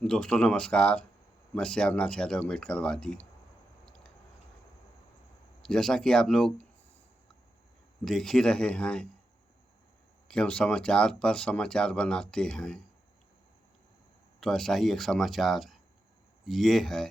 दोस्तों नमस्कार। मैं श्यामनाथ यादव अम्बेडकरवादी। जैसा कि आप लोग देख ही रहे हैं कि हम समाचार पर समाचार बनाते हैं, तो ऐसा ही एक समाचार ये है।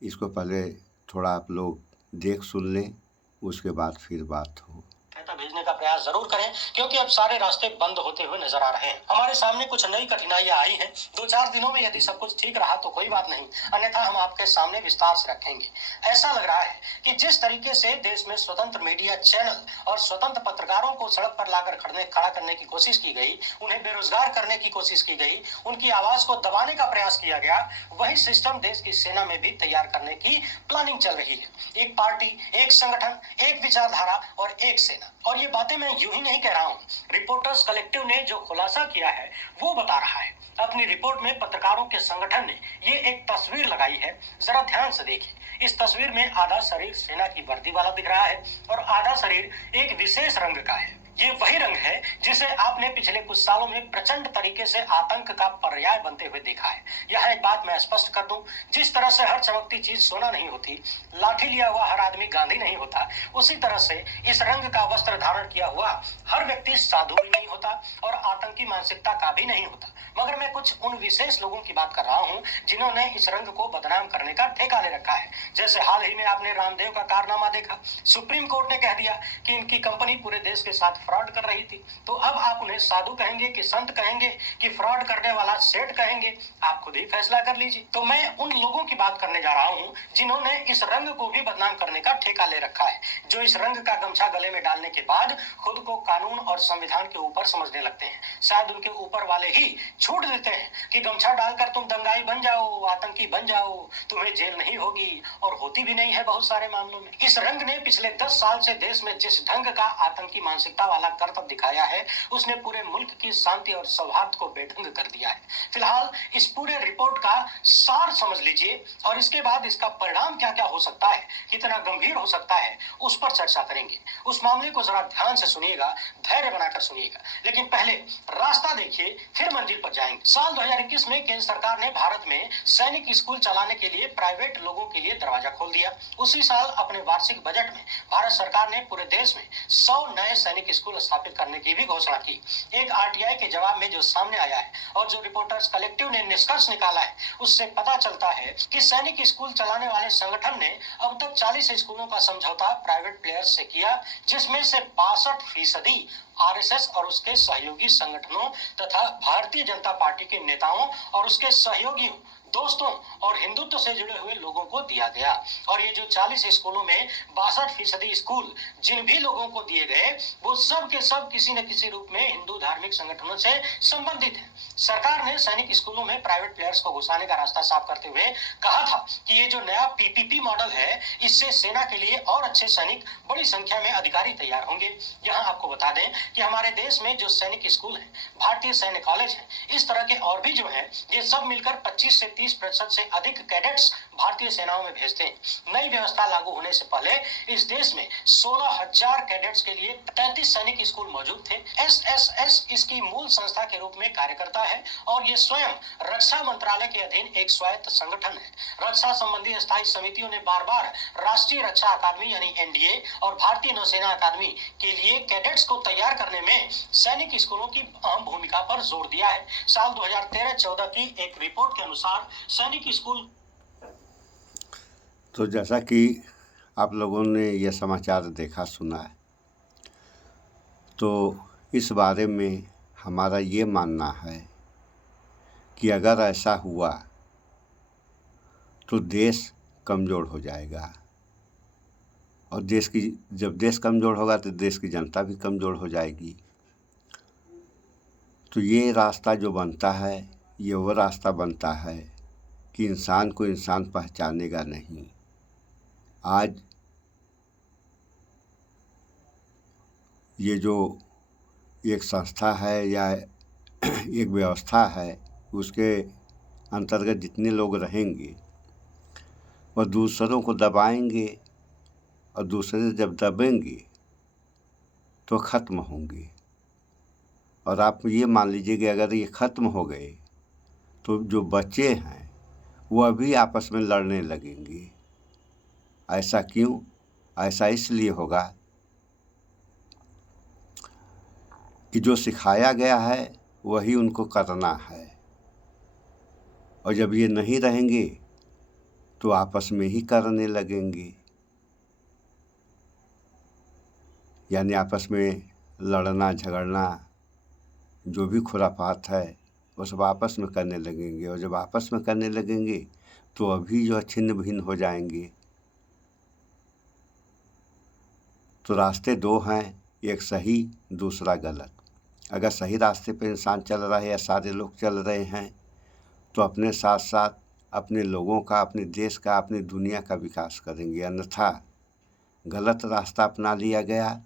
इसको पहले थोड़ा आप लोग देख सुन लें, उसके बाद फिर बात हो। भेजने का प्रयास जरूर करें, क्योंकि अब सारे रास्ते बंद होते हुए नजर आ रहे हैं। हमारे सामने कुछ नई कठिनाइयां आई हैं। 2-4 दिनों में यदि सब कुछ ठीक रहा तो कोई बात नहीं, अन्यथा हम आपके सामने विस्तार से रखेंगे। ऐसा लग रहा है कि जिस तरीके से देश में स्वतंत्र मीडिया चैनल और स्वतंत्र पत्रकारों को सड़क पर लाकर खड़ा करने की कोशिश की गई, उन्हें बेरोजगार करने की कोशिश की गई, उनकी आवाज को दबाने का प्रयास किया गया, वही सिस्टम देश की सेना में भी तैयार करने की प्लानिंग चल रही है। एक पार्टी, एक संगठन, एक विचारधारा और एक सेना। और ये बातें मैं यूं ही नहीं कह रहा हूं। रिपोर्टर्स कलेक्टिव ने जो खुलासा किया है वो बता रहा है। अपनी रिपोर्ट में पत्रकारों के संगठन ने ये एक तस्वीर लगाई है, जरा ध्यान से देखिए। इस तस्वीर में आधा शरीर सेना की वर्दी वाला दिख रहा है और आधा शरीर एक विशेष रंग का है। ये वही रंग है जिसे आपने पिछले कुछ सालों में प्रचंड तरीके से आतंक का पर्याय बनते हुए देखा है। यह एक बात मैं स्पष्ट कर दूं, जिस तरह से हर चमकती चीज सोना नहीं होती, लाठी लिया हुआ हर आदमी गांधी नहीं होता, उसी तरह से इस रंग का वस्त्र धारण किया हुआ हर व्यक्ति साधु भी नहीं होता और आतंकी मानसिकता का भी नहीं होता। मगर मैं कुछ उन विशेष लोगों की बात कर रहा हूं जिन्होंने इस रंग को बदनाम करने का ठेका ले रखा है। जैसे हाल ही में आपने रामदेव का कारनामा देखा। सुप्रीम कोर्ट ने कह दिया कि इनकी कंपनी पूरे देश के साथ फ्रॉड कर रही थी। तो अब आप उन्हें साधु कहेंगे कि संत कहेंगे कि फ्रॉड करने वाला सेठ कहेंगे, आप खुद ही फैसला कर लीजिए। तो मैं उन लोगों की बात करने जा रहा हूं जिन्होंने इस रंग को भी बदनाम करने का ठेका ले रखा है, जो इस रंग का गमछा गले में डालने के बाद खुद को कानून और संविधान के ऊपर समझने लगते हैं। शायद उनके ऊपर वाले ही छूट देते हैं कि गमछा डालकर तुम दंगाई बन जाओ, आतंकी बन जाओ, तुम्हें जेल नहीं होगी, और होती भी नहीं है बहुत सारे मामलों में। इस रंग ने पिछले 10 साल से देश में जिस ढंग का आतंकी मानसिकता वाला करतब दिखाया है, उसने पूरे मुल्क की शांति और सौहार्द को बेढंग कर दिया है। फिलहाल इस पूरे रिपोर्ट का सार समझ लीजिए और इसके बाद इसका परिणाम क्या क्या हो सकता है, कितना गंभीर हो सकता है, उस पर चर्चा करेंगे। उस मामले को जरा ध्यान से सुनिएगा, धैर्य बनाकर सुनिएगा। लेकिन पहले रास्ता देखिए, फिर मंजिल पर जाएंगे। साल 2021 में केंद्र सरकार ने भारत में सैनिक स्कूल चलाने के लिए प्राइवेट लोगों के लिए दरवाजा खोल दिया। उसी साल अपने वार्षिक बजट में भारत सरकार ने पूरे देश में 100 नए सैनिक स्कूल स्थापित करने की भी घोषणा की। एक आरटीआई के जवाब में जो सामने आया है और जो रिपोर्टर्स कलेक्टिव ने निष्कर्ष निकाला है, उससे पता चलता है कि सैनिक स्कूल चलाने वाले संगठन ने अब तक 40 स्कूलों का समझौता प्राइवेट प्लेयर्स से किया, जिसमें से 62% आरएसएस और उसके सहयोगी संगठनों तथा भारतीय जनता पार्टी के नेताओं और उसके सहयोगियों, दोस्तों और हिंदुत्व से जुड़े हुए लोगों को दिया गया। और ये जो 40 स्कूलों में 62% स्कूल जिन भी लोगों को दिए गए, वो सब के सब किसी न किसी रूप में हिंदू धार्मिक संगठनों से संबंधित है। सरकार ने सैनिक स्कूलों में प्राइवेट प्लेयर्स को घुसाने का रास्ता साफ करते हुए कहा था कि ये जो नया पीपीपी मॉडल है, इससे सेना के लिए और अच्छे सैनिक, बड़ी संख्या में अधिकारी तैयार होंगे। यहाँ आपको बता दें कि हमारे देश में जो सैनिक स्कूल है, भारतीय सैन्य कॉलेज है, इस तरह के और भी जो है, ये सब मिलकर 25 से 30% से अधिक कैडेट्स भारतीय सेनाओं में भेजते हैं। नई व्यवस्था लागू होने से पहले इस देश में 16,000 कैडेट्स के लिए 33 सैनिक स्कूल मौजूद थे। एसएसएस इसकी मूल संस्था के रूप में कार्य करता है और ये स्वयं रक्षा मंत्रालय के अधीन एक स्वायत्त संगठन है। रक्षा संबंधी स्थायी समितियों ने बार बार राष्ट्रीय रक्षा अकादमी यानी एनडीए और भारतीय नौसेना अकादमी के लिए कैडेट्स को तैयार करने में सैनिक स्कूलों की अहम भूमिका पर जोर दिया है। साल 2013-14 की एक रिपोर्ट के अनुसार सैनिक स्कूल। तो जैसा कि आप लोगों ने यह समाचार देखा सुना है, तो इस बारे में हमारा ये मानना है कि अगर ऐसा हुआ तो देश कमज़ोर हो जाएगा, और जब देश कमज़ोर होगा तो देश की जनता भी कमज़ोर हो जाएगी। तो ये रास्ता जो बनता है, ये वो रास्ता बनता है कि इंसान को इंसान पहचानेगा नहीं। आज ये जो एक संस्था है या एक व्यवस्था है, उसके अंतर्गत जितने लोग रहेंगे वह दूसरों को दबाएंगे, और दूसरे जब दबेंगे तो ख़त्म होंगे। और आप ये मान लीजिए कि अगर ये ख़त्म हो गए तो जो बच्चे हैं वह भी आपस में लड़ने लगेंगे। ऐसा क्यों? ऐसा इसलिए होगा कि जो सिखाया गया है वही उनको करना है, और जब ये नहीं रहेंगे तो आपस में ही करने लगेंगे, यानी आपस में लड़ना झगड़ना, जो भी खुरापात है वो सब आपस में करने लगेंगे। और जब आपस में करने लगेंगे तो अभी जो छिन्न भिन्न हो जाएंगे। तो रास्ते दो हैं, एक सही दूसरा गलत। अगर सही रास्ते पे इंसान चल रहा है या सारे लोग चल रहे हैं तो अपने साथ साथ अपने लोगों का, अपने देश का, अपनी दुनिया का विकास करेंगे। अन्यथा गलत रास्ता अपना लिया गया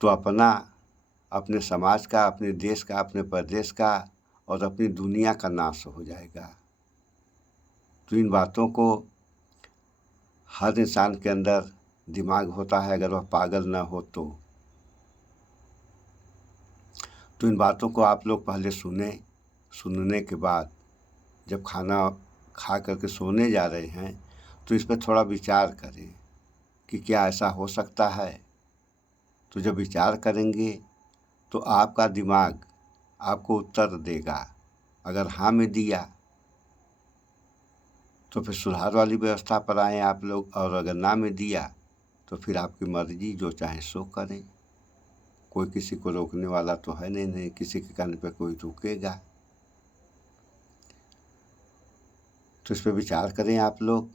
तो अपने समाज का, अपने देश का, अपने प्रदेश का और अपनी दुनिया का नाश हो जाएगा। तो इन बातों को हर इंसान के अंदर दिमाग होता है, अगर वह पागल न हो तो इन बातों को आप लोग पहले सुनने के बाद जब खाना खा करके सोने जा रहे हैं तो इस पर थोड़ा विचार करें कि क्या ऐसा हो सकता है। तो जब विचार करेंगे तो आपका दिमाग आपको उत्तर देगा। अगर हाँ में दिया तो फिर सुधार वाली व्यवस्था पर आएँ आप लोग, और अगर ना में दिया तो फिर आपकी मर्जी, जो चाहे सो करें। कोई किसी को रोकने वाला तो है नहीं, किसी के कहने पे कोई रुकेगा। तो इस पर विचार करें आप लोग।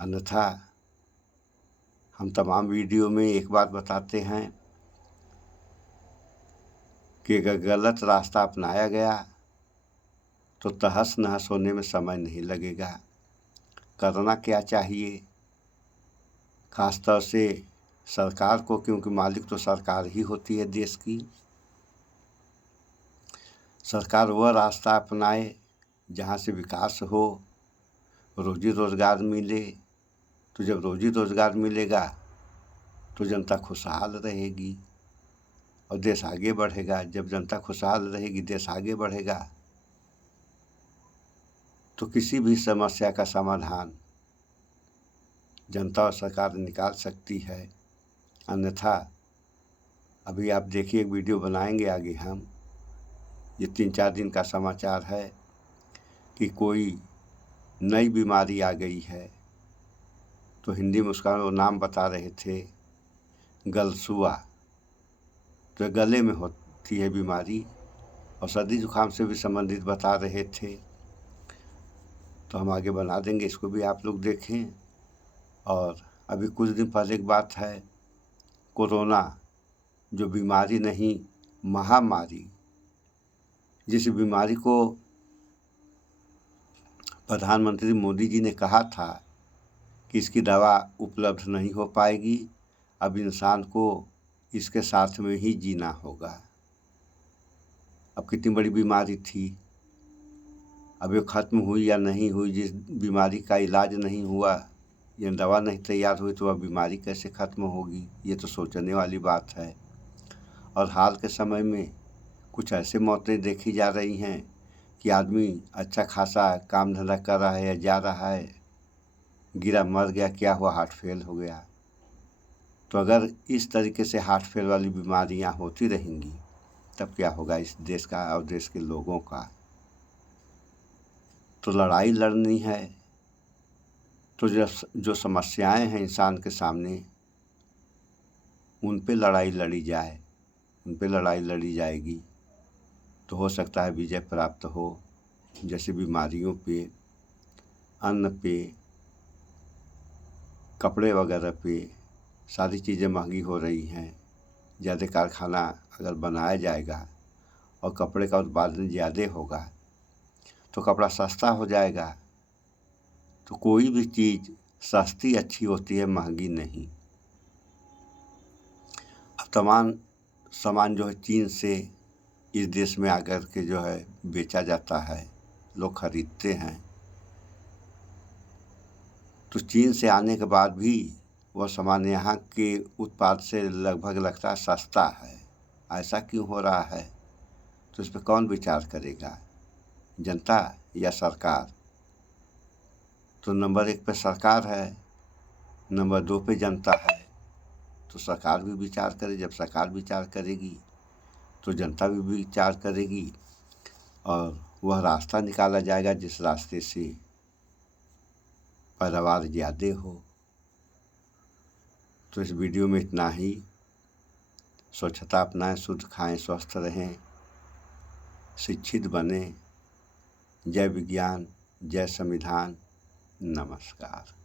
अन्यथा हम तमाम वीडियो में एक बात बताते हैं कि अगर गलत रास्ता अपनाया गया तो तहस नहस होने में समय नहीं लगेगा। करना क्या चाहिए, खासतौर से सरकार को, क्योंकि मालिक तो सरकार ही होती है देश की। सरकार वह रास्ता अपनाए जहाँ से विकास हो, रोजी रोज़गार मिले। तो जब रोजी रोज़गार मिलेगा तो जनता खुशहाल रहेगी और देश आगे बढ़ेगा। जब जनता खुशहाल रहेगी, देश आगे बढ़ेगा। तो किसी भी समस्या का समाधान जनता और सरकार निकाल सकती है। अन्यथा अभी आप देखिए, एक वीडियो बनाएंगे आगे हम, ये 3-4 दिन का समाचार है कि कोई नई बीमारी आ गई है। तो हिंदी में उसका वो नाम बता रहे थे, गलसुआ। तो गले में होती है बीमारी और सर्दी जुकाम से भी संबंधित बता रहे थे। तो हम आगे बना देंगे, इसको भी आप लोग देखें। और अभी कुछ दिन पहले एक बात है, कोरोना जो बीमारी नहीं, महामारी, जिस बीमारी को प्रधानमंत्री मोदी जी ने कहा था कि इसकी दवा उपलब्ध नहीं हो पाएगी, अब इंसान को इसके साथ में ही जीना होगा। अब कितनी बड़ी बीमारी थी, अब ये ख़त्म हुई या नहीं हुई, जिस बीमारी का इलाज नहीं हुआ या दवा नहीं तैयार हुई, तो वह बीमारी कैसे ख़त्म होगी? ये तो सोचने वाली बात है। और हाल के समय में कुछ ऐसे मौतें देखी जा रही हैं कि आदमी अच्छा खासा काम धंधा कर रहा है या जा रहा है, गिरा मर गया, क्या हुआ? हार्ट फेल हो गया। तो अगर इस तरीके से हार्ट फेल वाली बीमारियां होती रहेंगी तब क्या होगा इस देश का और देश के लोगों का? तो लड़ाई लड़नी है तो जो समस्याएं हैं इंसान के सामने, उन पे लड़ाई लड़ी जाए, उन पे लड़ाई लड़ी जाएगी तो हो सकता है विजय प्राप्त हो। जैसे बीमारियों पे, अन्न पे, कपड़े वगैरह पे, सारी चीज़ें महंगी हो रही हैं। ज़्यादा कारखाना अगर बनाया जाएगा और कपड़े का उत्पादन ज़्यादा होगा तो कपड़ा सस्ता हो जाएगा। तो कोई भी चीज़ सस्ती अच्छी होती है, महंगी नहीं। अब तमाम सामान जो है चीन से इस देश में आकर के जो है बेचा जाता है, लोग खरीदते हैं। तो चीन से आने के बाद भी वह सामान यहाँ के उत्पाद से लगभग लगता है सस्ता है। ऐसा क्यों हो रहा है? तो इस पर कौन विचार करेगा? जनता या सरकार? तो नंबर 1 पे सरकार है, नंबर 2 पे जनता है। तो सरकार भी विचार करे, जब सरकार विचार करेगी तो जनता भी विचार करेगी और वह रास्ता निकाला जाएगा जिस रास्ते से पैदावार ज़्यादा हो। तो इस वीडियो में इतना ही। स्वच्छता अपनाएं, शुद्ध खाएं, स्वस्थ रहें, शिक्षित बने। जय विज्ञान, जय संविधान। नमस्कार।